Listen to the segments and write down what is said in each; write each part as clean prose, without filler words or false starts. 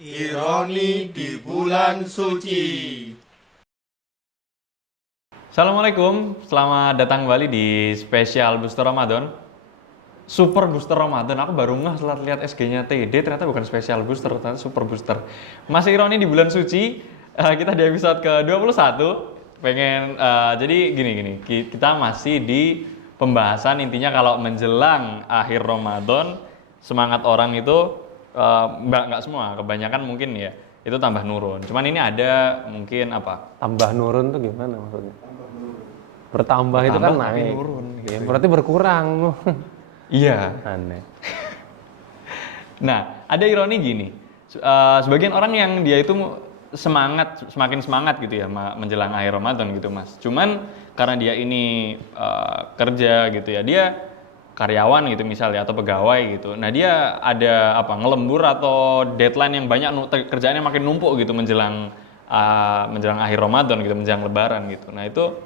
Ironi di bulan suci. Assalamualaikum, selamat datang kembali di spesial Booster Ramadan. Super Booster Ramadan, aku baru ngeh setelah lihat SG-nya TD, ternyata bukan spesial booster, ternyata super booster. Masih ironi di bulan suci, kita di episode ke-21. Jadi gini, kita masih di pembahasan intinya kalau menjelang akhir Ramadan, semangat orang itu, nggak semua, kebanyakan mungkin ya, itu tambah nurun. Cuman ini ada mungkin apa? Tambah nurun tuh gimana maksudnya? Bertambah itu kan Bertambah tapi naik. nurun, Ya, gitu. berarti berkurang. Iya. Aneh. Nah, ada ironi gini. Sebagian orang yang dia itu semakin semangat gitu ya menjelang akhir Ramadan gitu, Mas. Cuman karena dia ini kerja gitu ya, dia karyawan gitu misalnya atau pegawai gitu. Nah, dia ada ngelembur atau deadline yang banyak, kerjaannya makin numpuk gitu menjelang akhir Ramadan gitu, menjelang lebaran gitu. Nah, itu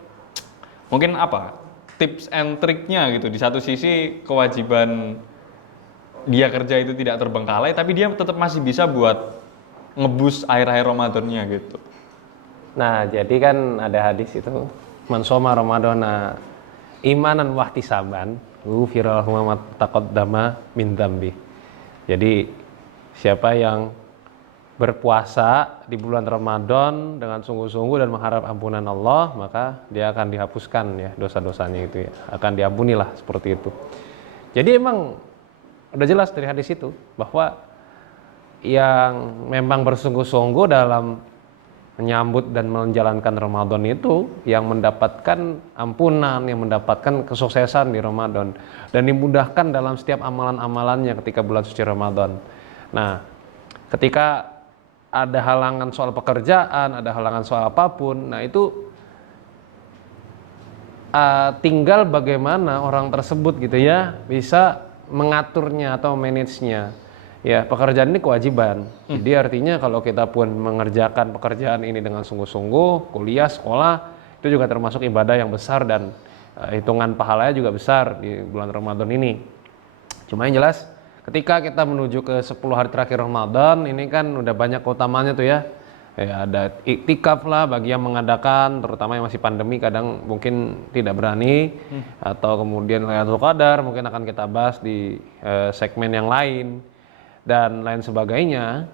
mungkin tips and triknya gitu. Di satu sisi kewajiban dia kerja itu tidak terbengkalai, tapi dia tetap masih bisa buat ngebus akhir-akhir Ramadannya gitu. Nah, jadi kan ada hadis itu, man shoma ramadhana imanan wahtisaban, ghufira lahu ma taqaddama min dzambi. Jadi siapa yang berpuasa di bulan Ramadan dengan sungguh-sungguh dan mengharap ampunan Allah, maka dia akan dihapuskan ya dosa-dosanya itu ya, akan diampunilah seperti itu. Jadi emang udah jelas dari hadis itu bahwa yang memang bersungguh-sungguh dalam menyambut dan menjalankan Ramadan itu yang mendapatkan ampunan, yang mendapatkan kesuksesan di Ramadan dan dimudahkan dalam setiap amalan-amalannya ketika bulan suci Ramadan. Nah, ketika ada halangan soal pekerjaan, ada halangan soal apapun, nah itu tinggal bagaimana orang tersebut gitu ya bisa mengaturnya atau manage-nya. Ya, pekerjaan ini kewajiban. Jadi artinya kalau kita pun mengerjakan pekerjaan ini dengan sungguh-sungguh, kuliah, sekolah, itu juga termasuk ibadah yang besar dan hitungan pahalanya juga besar di bulan Ramadan ini. Cuma yang jelas, ketika kita menuju ke 10 hari terakhir Ramadan, ini kan udah banyak keutamanya tuh ya. Ya, ada iktikaf lah bagi yang mengadakan, terutama yang masih pandemi kadang mungkin tidak berani, atau kemudian Lailatul Qadar mungkin akan kita bahas di segmen yang lain dan lain sebagainya.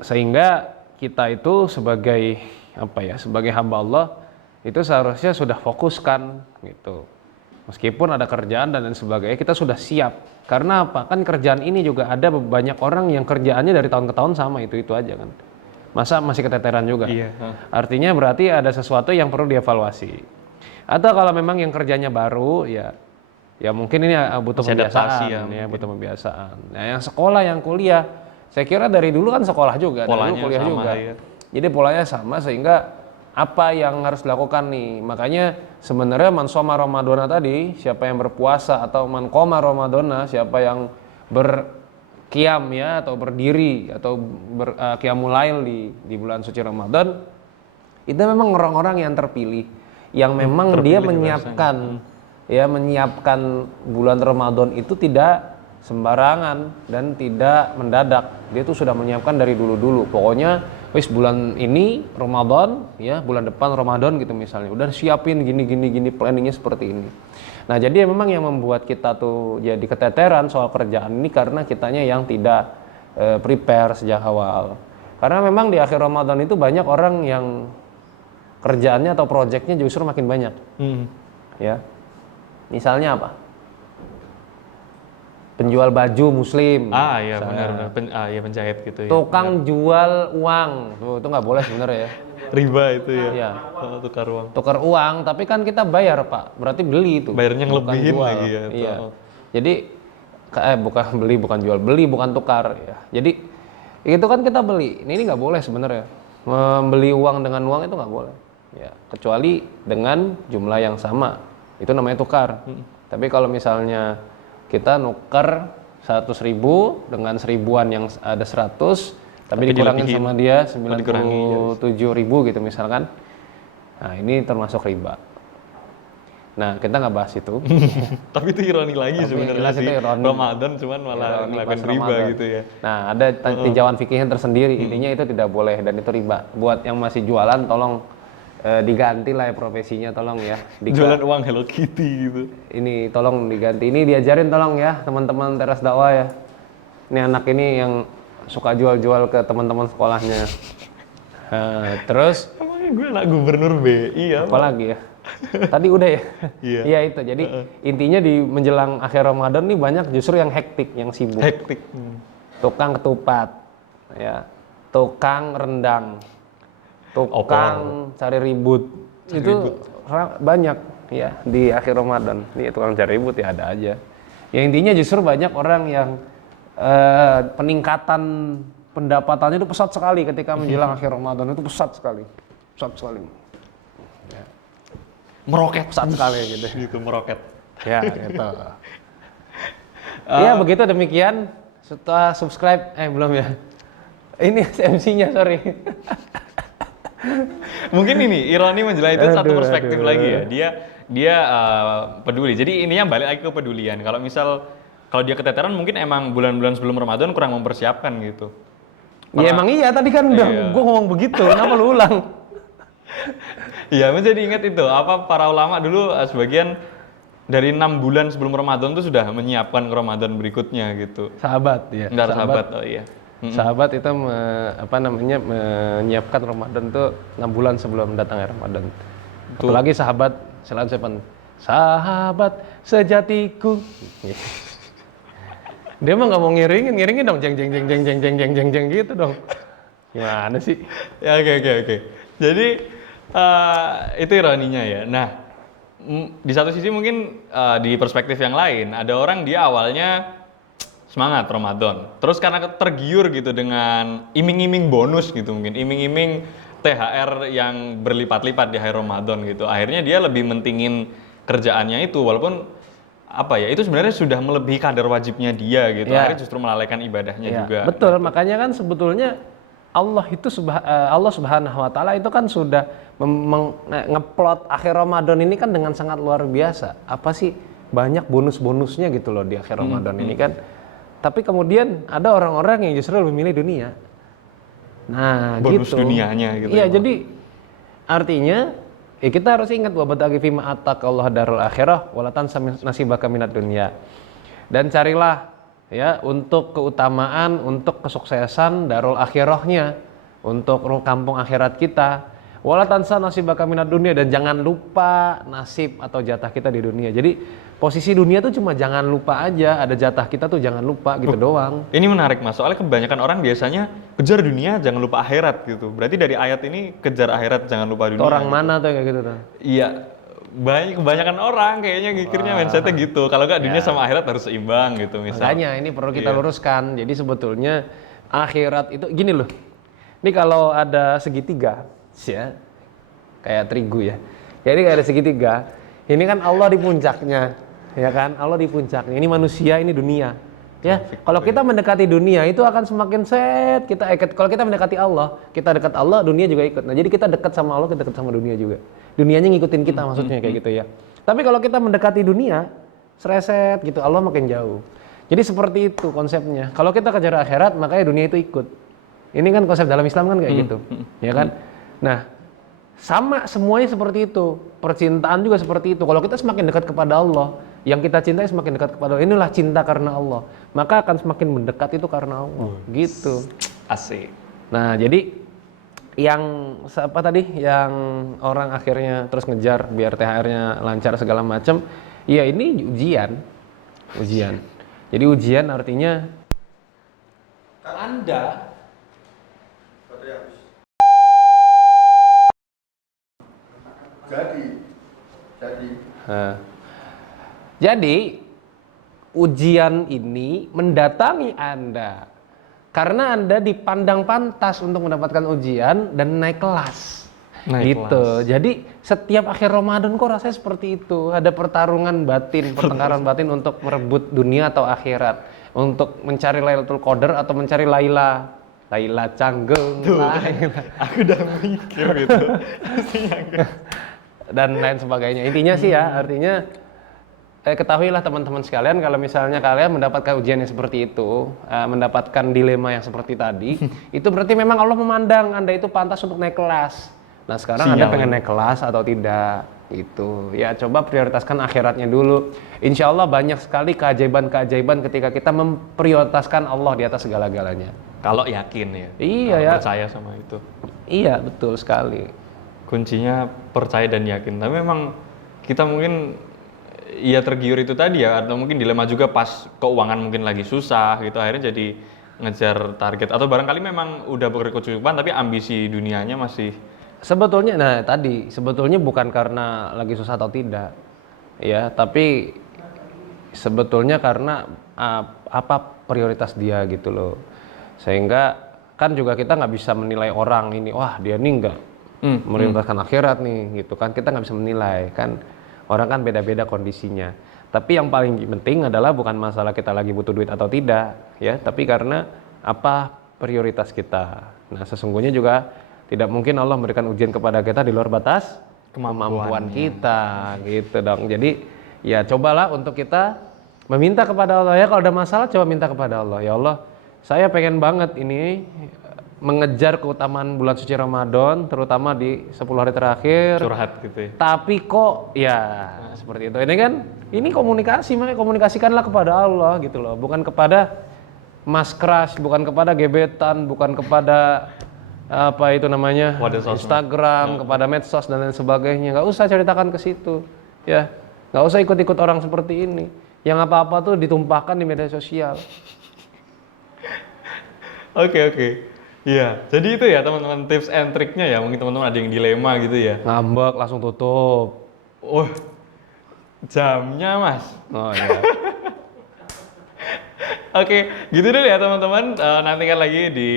Sehingga kita itu sebagai sebagai hamba Allah itu seharusnya sudah fokuskan gitu. Meskipun ada kerjaan dan lain sebagainya, kita sudah siap. Karena apa? Kan kerjaan ini juga ada banyak orang yang kerjaannya dari tahun ke tahun sama itu aja kan. Masa masih keteteran juga? Iya. Artinya berarti ada sesuatu yang perlu dievaluasi. Atau kalau memang yang kerjanya baru, ya mungkin ini butuh Masih adaptasi pembiasaan, ya, butuh pembiasaan. Nah, yang sekolah, yang kuliah, saya kira dari dulu kan sekolah juga, dari Polanya dulu kuliah sama, juga. ya. Jadi polanya sama sehingga apa yang harus dilakukan nih? Makanya sebenarnya man shoma ramadhana tadi, siapa yang berpuasa atau man qoma ramadhana, siapa yang berqiyam ya atau berdiri atau qiyamul lail di bulan suci Ramadan, itu memang orang-orang yang terpilih yang memang dia menyiapkan bulan Ramadan itu tidak sembarangan dan tidak mendadak. Dia tuh sudah menyiapkan dari dulu-dulu. Pokoknya wis bulan ini Ramadan ya, bulan depan Ramadan gitu misalnya. Udah siapin gini planningnya seperti ini. Nah, jadi memang yang membuat kita tuh jadi keteteran soal kerjaan ini karena kitanya yang tidak prepare sejak awal. Karena memang di akhir Ramadan itu banyak orang yang kerjaannya atau proyeknya justru makin banyak. Ya. Misalnya apa? Penjual baju muslim. Iya benar. Iya, penjahit gitu ya. Tukang jual uang. Tuh, itu nggak boleh sebenarnya ya. Riba itu ya. Iya. Tukar uang. Tukar uang, tapi kan kita bayar, Pak. Berarti beli itu. Bayarnya bukan ngelebihin jual. lagi ya. Iya. Jadi bukan beli, bukan jual. Beli bukan tukar ya. Jadi itu kan kita beli. Ini nggak boleh sebenarnya. Membeli uang dengan uang itu nggak boleh. Ya, kecuali dengan jumlah yang sama. Itu namanya tukar. Tapi kalau misalnya kita nuker 100.000 dengan 1000-an yang ada 100, tapi dikurangin sama dia 97.000 gitu misalkan. Nah, ini termasuk riba. Nah, kita nggak bahas itu. Tapi itu ironi lagi Tapi sebenarnya jelas sih. itu ironi. Ramadan cuman malah Ironi ngelakuin pas riba Ramadan. gitu ya. Nah, ada tinjauan fikihnya tersendiri. Intinya itu tidak boleh dan itu riba. Buat yang masih jualan, tolong diganti lah ya profesinya, tolong ya. Jualan uang Hello Kitty gitu. Ini tolong diganti. Ini diajarin tolong ya teman-teman teras dakwah ya. Ini anak ini yang suka jual-jual ke teman-teman sekolahnya. Terus Emangnya gue anak gubernur BI ya? apa lagi ya? Tadi udah ya? Iya. Iya itu. Jadi intinya di menjelang akhir Ramadan nih banyak justru yang hektik, yang sibuk. Hektik. Tukang ketupat, ya, tukang rendang, tukang cari ribut. Itu banyak ya di akhir Ramadan. Nih tukang cari ribut ya ada aja. Ya intinya justru banyak orang yang peningkatan pendapatannya itu pesat sekali ketika menjelang akhir Ramadan, itu pesat sekali. Meroket. Pesat sekali gitu. Gitu meroket. Ya gitu. Ya begitu demikian. Setelah subscribe, belum ya. Ini MC-nya sorry. Mungkin ini ironi menjelang itu satu Aduh, perspektif aduh. lagi ya. Dia peduli. Jadi intinya balik lagi ke kepedulian. Kalau dia keteteran mungkin emang bulan-bulan sebelum Ramadan kurang mempersiapkan gitu. Ya emang iya tadi kan udah Iya. gue ngomong begitu. Kenapa lu ulang? Iya, menjadi ingat itu apa para ulama dulu sebagian dari 6 bulan sebelum Ramadan tuh sudah menyiapkan ke Ramadan berikutnya gitu. Sahabat ya. Enggak sahabat, oh iya. Sahabat itu menyiapkan Ramadan tuh 6 bulan sebelum datangnya Ramadan. Apalagi sahabat selain sahabat sejatiku. Dia mah nggak mau ngiringin dong, jeng gitu dong. Gimana sih? Ya oke. Jadi itu ironinya ya. Nah, di satu sisi mungkin di perspektif yang lain ada orang dia awalnya semangat Ramadan. Terus karena tergiur gitu dengan iming-iming bonus gitu mungkin, iming-iming THR yang berlipat-lipat di akhir Ramadan gitu. Akhirnya dia lebih mentingin kerjaannya itu walaupun apa ya, itu sebenarnya sudah melebihi kadar wajibnya dia gitu. Ya. Akhirnya justru melalaikan ibadahnya Ya, juga. betul, makanya kan sebetulnya Allah Subhanahu wa taala itu kan sudah ngeplot akhir Ramadan ini kan dengan sangat luar biasa. Apa sih banyak bonus-bonusnya gitu loh di akhir Ramadan ini kan. Tapi kemudian ada orang-orang yang justru lebih milih dunia. Nah, Bonus gitu. dunianya gitu. Iya, ya, jadi artinya kita harus ingat wa bataghi fima ataqallahu darul akhirah wala tansa nasibaka minad dunya. Dan carilah ya untuk keutamaan, untuk kesuksesan darul akhirahnya, untuk kampung akhirat kita. Wala tansa nasibaka minad dunya, dan jangan lupa nasib atau jatah kita di dunia. Jadi posisi dunia tuh cuma jangan lupa aja, ada jatah kita tuh jangan lupa gitu doang. Ini menarik Mas, soalnya kebanyakan orang biasanya kejar dunia jangan lupa akhirat gitu. Berarti dari ayat ini kejar akhirat jangan lupa dunia. Itu orang gitu. mana tuh kayak gitu tuh? Iya, kebanyakan orang kayaknya mikirnya mindsetnya gitu. Kalau nggak dunia sama akhirat harus seimbang gitu misalnya. Makanya ini perlu kita luruskan. Jadi sebetulnya akhirat itu gini loh. Ini kalau ada segitiga, ya, kayak terigu ya. Jadi kayak ada segitiga. Ini kan Allah di puncaknya, ya kan? Allah di puncaknya. Ini manusia, ini dunia. Ya, kalau kita mendekati dunia itu akan semakin kalau kita mendekati Allah, kita dekat Allah, dunia juga ikut. Nah, jadi kita dekat sama Allah, kita dekat sama dunia juga. Dunianya ngikutin kita maksudnya kayak gitu ya. Tapi kalau kita mendekati dunia, sereset gitu, Allah makin jauh. Jadi seperti itu konsepnya. Kalau kita kejar akhirat, makanya dunia itu ikut. Ini kan konsep dalam Islam kan kayak gitu, ya kan? Nah, sama semuanya seperti itu. Percintaan juga seperti itu. Kalau kita semakin dekat kepada Allah, yang kita cintai semakin dekat kepada Allah. Inilah cinta karena Allah. Maka akan semakin mendekat itu karena Allah. Gitu. Asik. Nah, jadi yang apa tadi? Yang orang akhirnya terus ngejar biar THR-nya lancar segala macam. Ya ini ujian. Jadi ujian artinya Anda jadi ujian ini mendatangi Anda karena Anda dipandang pantas untuk mendapatkan ujian dan naik kelas. Gitu. Jadi setiap akhir Ramadan kok rasanya seperti itu. Ada pertarungan batin, pertengkaran batin untuk merebut dunia atau akhirat, untuk mencari Lailatul Qadar atau mencari Laila Canggeng. Tuh, aku udah mikir gitu. dan lain sebagainya. Intinya sih ya, artinya ketahuilah teman-teman sekalian kalau misalnya kalian mendapatkan ujian yang seperti itu, mendapatkan dilema yang seperti tadi, itu berarti memang Allah memandang Anda itu pantas untuk naik kelas. Nah sekarang Anda pengen naik kelas atau tidak? Itu ya coba prioritaskan akhiratnya dulu. Insya Allah banyak sekali keajaiban-keajaiban ketika kita memprioritaskan Allah di atas segala-galanya. Kalau yakin ya. Iya ya. Percaya sama itu. Iya betul sekali. Kuncinya percaya dan yakin. Tapi memang kita mungkin ya tergiur itu tadi ya, atau mungkin dilema juga pas keuangan mungkin lagi susah gitu, akhirnya jadi ngejar target, atau barangkali memang udah berkecukupan tapi ambisi dunianya masih. Sebetulnya, sebetulnya bukan karena lagi susah atau tidak, ya, tapi sebetulnya karena apa prioritas dia gitu loh, sehingga kan juga kita nggak bisa menilai orang ini, wah dia nih nggak prioritaskan akhirat nih, gitu kan, kita nggak bisa menilai kan, orang kan beda-beda kondisinya. Tapi yang paling penting adalah bukan masalah kita lagi butuh duit atau tidak, ya, tapi karena apa prioritas kita. Nah sesungguhnya juga tidak mungkin Allah memberikan ujian kepada kita di luar batas kemampuan kita, gitu dong. Jadi ya cobalah untuk kita meminta kepada Allah ya, kalau ada masalah coba minta kepada Allah. Ya Allah, saya pengen banget ini mengejar keutamaan bulan suci Ramadan, terutama di 10 hari terakhir. Curhat gitu ya. Tapi kok ya seperti itu. Ini kan ini komunikasi, makanya komunikasikanlah kepada Allah gitu loh, bukan kepada mas crush, bukan kepada gebetan, bukan kepada apa itu namanya Instagram, kepada medsos dan lain sebagainya. Nggak usah ceritakan ke situ, ya. Nggak usah ikut-ikut orang seperti ini. Yang apa-apa tuh ditumpahkan di media sosial. Oke. Iya, jadi itu ya teman-teman tips and triknya ya. Mungkin teman-teman ada yang dilema gitu ya. Ngambek langsung tutup. Oh, jamnya mas. Oh iya. Oke, gitu dulu ya teman-teman. Nantikan lagi di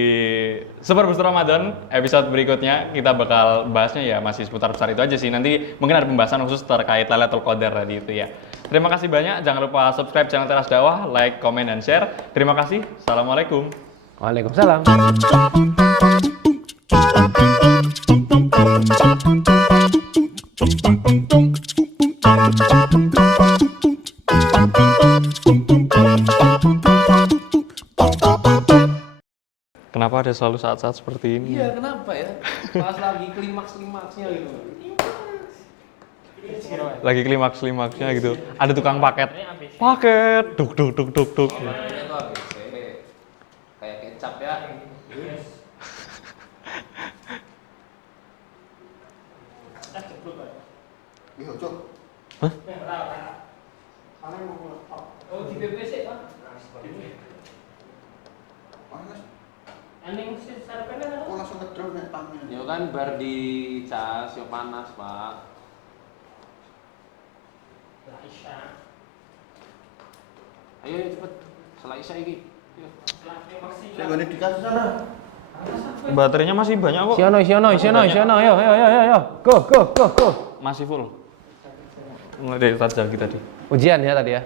Super Booster Ramadan episode berikutnya. Kita bakal bahasnya ya masih seputar itu aja sih. Nanti mungkin ada pembahasan khusus terkait Lailatul Qadar tadi itu ya. Terima kasih banyak. Jangan lupa subscribe channel Teras Dakwah, like, comment, dan share. Terima kasih. Assalamualaikum. Waalaikumsalam. Kenapa ada selalu saat-saat seperti ini? Iya, kenapa ya? Pas lagi klimaks-klimaksnya gitu. Lagi klimaks-klimaksnya gitu. Ada tukang paket. Paket. Duk. Kayak kecap ya. Hah? Oh, di BBC Pak. Aning sih sarapannya Oh langsung ngedrop nek panggil. ya kan bar di cas yo panas, Pak. Ayo cepet. Setelah Isya iki. Saya gak dikasih sana. Baterainya masih banyak kok. Siono. Yo. Go. Masih full. Mulai dari tadi. Ujian ya tadi ya.